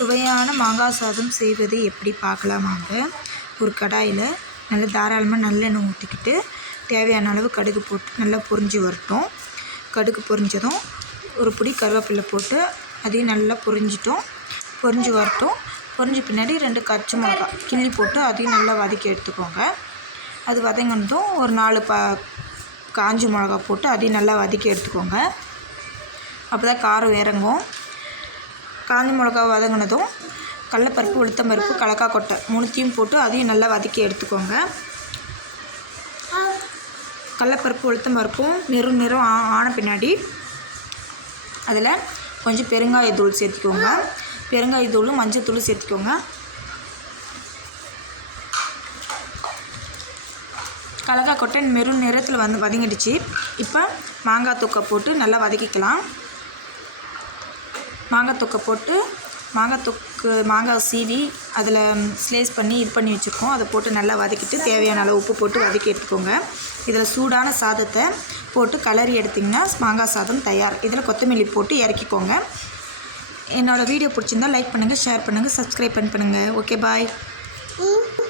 சுவையான மாங்காய் சாதம் செய்வது எப்படி பார்க்கலாம் வாங்க. ஒரு கடாயில் நல்லா தாராளமாக நல்லெண்ணெய் ஊற்றிக்கிட்டு தேவையான அளவு கடுகு போட்டு நல்லா பொரிஞ்சு வரட்டும். கடுகு பொரிஞ்சதும் ஒரு பிடி கருவேப்பிலை போட்டு அதையும் நல்லா பொரிஞ்சு வரட்டும். பொரிஞ்ச பின்னாடி 2 பச்சை மிளகாய் கிள்ளி போட்டு அதையும் நல்லா வதக்கி எடுத்துக்கோங்க. அது வதங்கினதும் ஒரு 4 காஞ்ச மிளகா போட்டு அதையும் நல்லா வதக்கி எடுத்துக்கோங்க. அப்போ தான் காரம் இறங்கும். காஞ்ச மிளகா வதங்கினதும் கடலப்பருப்பு, உளுத்தம்பருப்பு, கலக்காய் கொட்டை 3த்தையும் போட்டு அதையும் நல்லா வதக்கி எடுத்துக்கோங்க. கடலப்பருப்பு, உளுத்தம்பருப்பும் நிறம் ஆன பின்னாடி அதில் கொஞ்சம் பெருங்காயத்தூள் சேர்த்துக்கோங்க. பெருங்காயத்தூளும் மஞ்சத்தூளும் சேர்த்துக்கோங்க. கலக்காய் கொட்டை மெரூன் நிறத்தில் வதங்கிடுச்சு. இப்போ மாங்காய் தொக்கை போட்டு நல்லா வதக்கிக்கலாம். மாங்காய் தொக்கை போட்டு மாங்காய் சீவி அதில் ஸ்லைஸ் பண்ணி இது பண்ணி வச்சுருக்கோம். அதை போட்டு நல்லா வதக்கிட்டு தேவையான அளவு உப்பு போட்டு வதக்கி எடுத்துக்கோங்க. இதில் சூடான சாதத்தை போட்டு கலரி எடுத்திங்கன்னா மாங்காய் சாதம் தயார். இதில் கொத்தமல்லி போட்டு இறக்கிக்கோங்க. என்னோடய வீடியோ பிடிச்சிருந்தால் லைக் பண்ணுங்கள், ஷேர் பண்ணுங்கள், சப்ஸ்கிரைப் பண்ணுங்கள். ஓகே, பாய்.